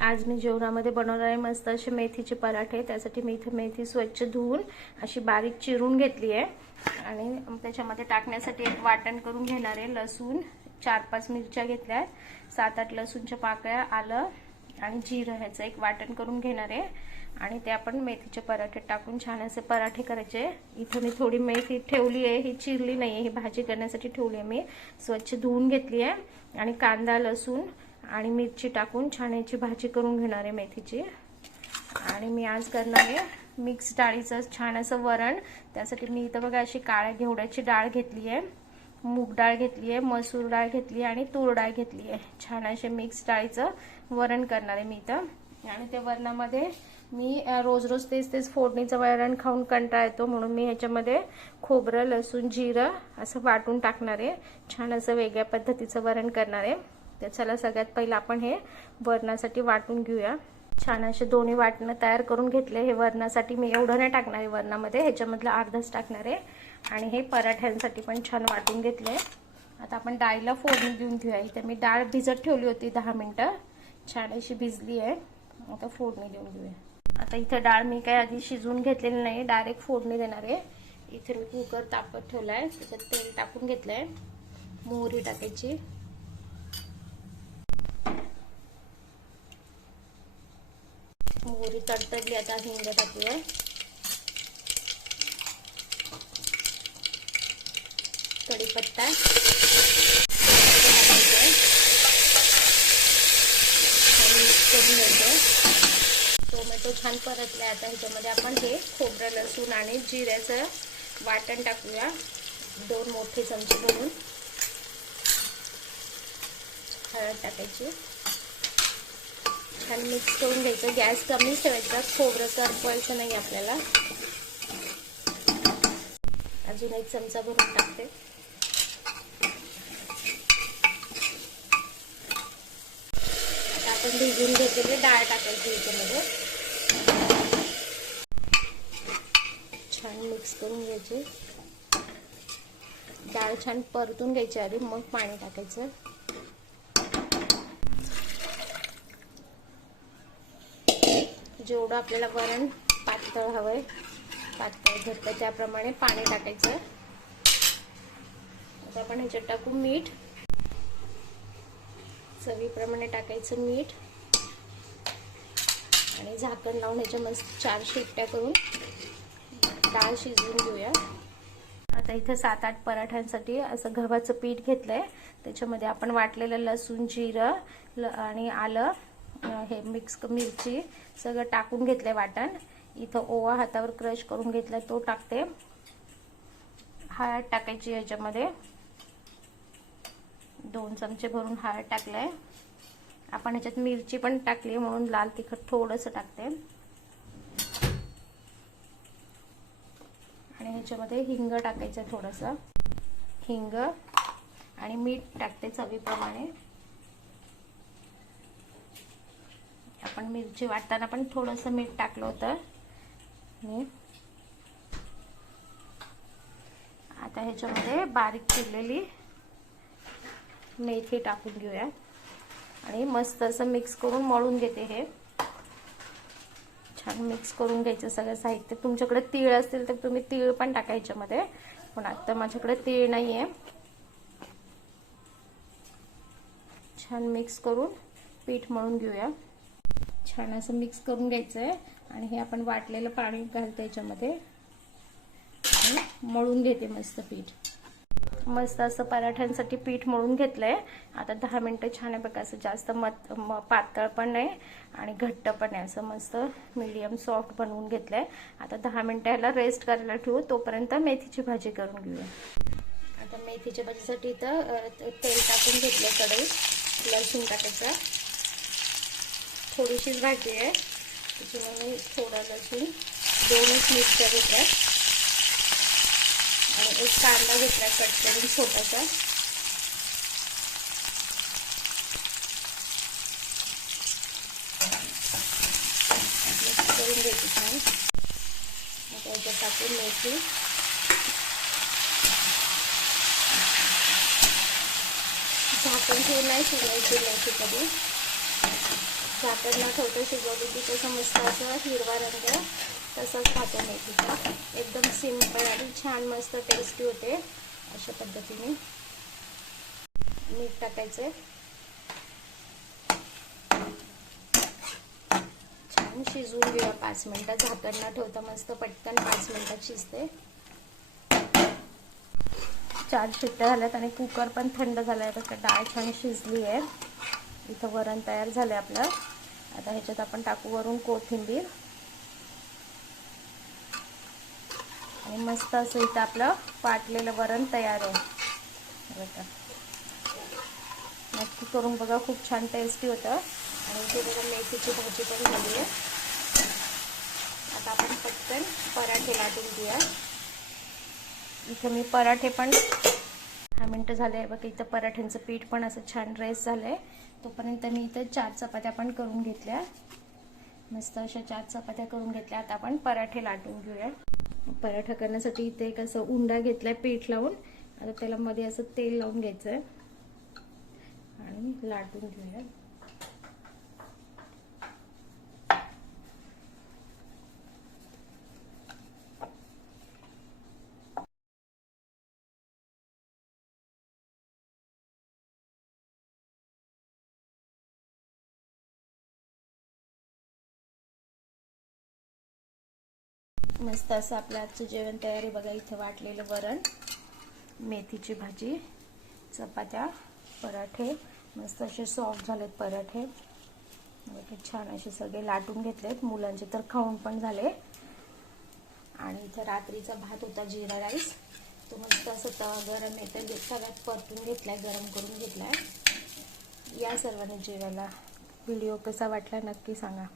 आज मी जेवणामध्ये बनवणार आहे मस्त असे मेथीचे पराठे. त्यासाठी मी इथे मेथी स्वच्छ धुवून अशी बारीक चिरून घेतली आहे. आणि त्याच्यामध्ये टाकण्यासाठी एक वाटण करून घेणार आहे. लसूण चार पाच मिरच्या घेतल्या आहेत. सात आठ लसूणच्या पाकळ्या आलं आणि जिरं ह्याचं एक वाटण करून घेणार आहे. आणि ते आपण मेथीचे पराठे टाकून छान असे पराठे करायचे. इथं मी थोडी मेथी ठेवली आहे. ही चिरली नाही आहे ही भाजी करण्यासाठी ठेवली आहे मी. स्वच्छ धुवून घेतली आहे. आणि कांदा लसूण आणि मिरची टाकून छान याची भाजी करून घेणार आहे मेथीची. आणि मी आज करणार आहे मिक्स डाळीचं छान असं वरण. त्यासाठी मी इथं बघा अशी काळ्या घेवड्याची डाळ घेतली आहे. मूग डाळ घेतली आहे मसूर डाळ घेतली आहे आणि तूर डाळ घेतली आहे. छान असे मिक्स डाळीचं वरण करणार आहे मी इथं. आणि त्या वरणामध्ये मी रोज रोज तेच तेच फोडणीचं वरण खाऊन कंटाळा येतो म्हणून मी ह्याच्यामध्ये खोबरं लसूण जिरं असं वाटून टाकणार आहे. छान असं वेगळ्या पद्धतीचं वरण करणार आहे. तर चला सगळ्यात पहिलं आपण हे वरणासाठी वाटून घेऊया. छान असे दोन्ही वाटणं तयार करून घेतले. हे वरणासाठी मी एवढं नाही टाकणार आहे वरणामध्ये. ह्याच्यामधलं अर्धच टाकणार आहे. आणि हे पराठ्यांसाठी पण छान वाटून घेतले आता आपण डाळीला फोडणी देऊन घेऊया. इथे मी डाळ भिजत ठेवली होती दहा मिनटं. छान अशी भिजली आहे. आता फोडणी देऊन घेऊया. आता इथं डाळ मी काही आधी शिजवून घेतलेली नाही. डायरेक्ट फोडणी देणार आहे. इथे मी कुकर तापत ठेवला आहे त्याच्यात तेल टाकून घेतलं आहे मोहरी टाकायची मोहरी तडतडली आता हिंग टाकूया कढीपत्ता. करून घ्यायचं टोमॅटो छान परतले आता ह्याच्यामध्ये आपण हे खोबरं लसूण आणि जिऱ्याचं वाटण टाकूया. दोन मोठे चमचे भरून. हळद टाकायची. छान मिक्स करून घ्यायचं. गॅस कमी ठेवायचा. खोबरं करपवायचं नाही आपल्याला. अजून एक चमचा भरून टाकते. आता आपण भिजून घेतलेली डाळ टाकायची याच्यामध्ये. छान मिक्स करून घ्यायची. डाळ छान परतून घ्यायची आधी. मग पाणी टाकायचं. जेवढं आपल्याला वरण पातळ हवंय पातळ घट्ट त्याप्रमाणे पाणी टाकायचं. आता आपण ह्याच्यात टाकू मीठ. चवीप्रमाणे टाकायचं मीठ. आणि झाकण लावून ह्याच्या मस्त चार शिट्ट्या करून डाळ शिजवून घेऊया. आता इथं सात आठ पराठ्यांसाठी असं गव्हाचं पीठ घेतलंय. त्याच्यामध्ये आपण वाटलेलं लसूण जिरं आणि आलं. हे मिक्स मिरची सगळं टाकून घेतलंय वाटण. इथं ओवा हातावर क्रश करून घेतलाय तो टाकते. हळद टाकायची याच्यामध्ये. दोन चमचे भरून हळद टाकलाय. आपण ह्याच्यात मिरची पण टाकली म्हणून लाल तिखट थोडंसं टाकते. आणि ह्याच्यामध्ये हिंग टाकायचं थोडंसं. हिंग आणि मीठ टाकते चवीप्रमाणे. आपण मिरची वाटताना पण थोडंसं मीठ टाकलं होतं. मी. आता ह्याच्यामध्ये बारीक चिरलेली मेथी टाकून घेऊया आणि मस्त असं मिक्स करून मळून घेते हे. छान मिक्स करून घ्यायचं सगळं साहित्य. तुमच्याकडे तीळ असतील तर तुम्ही तीळ पण टाका ह्याच्यामध्ये. पण आता माझ्याकडे तीळ नाही आहे छान मिक्स करून पीठ मळून घेऊया. छान असं मिक्स करून घ्यायचं आहे आणि हे आपण वाटलेलं पाणी घालतो याच्यामध्ये. आणि मळून घेते मस्त पीठ. मस्त असं पराठ्यांसाठी पीठ मळून घेतलंय. आता दहा मिनटं छान आहे बघा असं जास्त मत पातळ पण नाही आणि घट्ट पण आहे. असं मस्त मीडियम सॉफ्ट बनवून घेतलंय. आता दहा मिनटं ह्याला रेस्ट करायला ठेवू. तोपर्यंत मेथीची भाजी करून घेऊया. आता मेथीच्या भाजीसाठी तर तेल टाकून घेतलं कढईत. लसूण टाकायचं. थोडीशीच भाजी आहे. त्याच्यामुळे मी थोडा लसूण दोनच मिरच्या घेतल्या. आणि एक कांदा घेतला कट करून छोटासा. करून घ्यायची छान. आता याच्यात टाकून मेथी झाकण ठेवून नाही शिजवायची मेथी कधी. झाकण न ठेवता शिजवली की तसं मस्त असं हिरवा रंग तसंच खातो मेथीचा एकदम सिंपल आणि छान मस्त टेस्टी होते. अशा पद्धतीने मीठ टाकायचं छान शिजवून घेऊया पाच मिनटं. झाकण न ठेवता मस्त पटकन पाच मिनटात शिजते चार शिट्ट्या झाल्यात आणि कुकर पण थंड झालं आहे तसं डाळ छान शिजली आहे. इथं वरण तयार झालं आहे आपलं. आता ह्याच्यात आपण टाकू वरून कोथिंबीर. आणि मस्त असं इथं आपलं पाटलेलं वरण तयार आहे. नक्की करून बघा खूप छान टेस्टी होतं. आणि इथे बघा मेथीची भाजी पण झाली आहे. आता आपण पटकन पराठे लाटून घेऊया. इथं मी पराठे पण दहा मिनटं झाले. बघा इथं पराठ्यांचं पीठ पण असं छान रेस झालंय. तोपर्यंत मी इथं चार चपात्या पण करून घेतल्या. मस्त अशा चार चपात्या करून घेतल्या. आता आपण पराठे लाटून घेऊया. पराठा करण्यासाठी इथे एक असं उंडा घेतलाय पीठ लावून. आता त्याला मध्ये असं तेल लावून घ्यायचंय. आणि लाटून घेऊया. मस्त असं आपलं आजचं जेवण तयार आहे बघा इथं वाटलेलं वरण मेथीची भाजी चपात्या पराठे मस्त असे सॉफ्ट झालेत पराठे. छान असे सगळे लाटून घेतलेत. मुलांचे तर खाऊन पण झाले. आणि इथं रात्रीचा भात होता जिरा राईस. तो मस्त असं तवा गरम येतं सगळ्यात परतून घेतलाय गरम करून घेतलाय. या सर्वांनी जेवायला. व्हिडिओ कसा वाटला नक्की सांगा.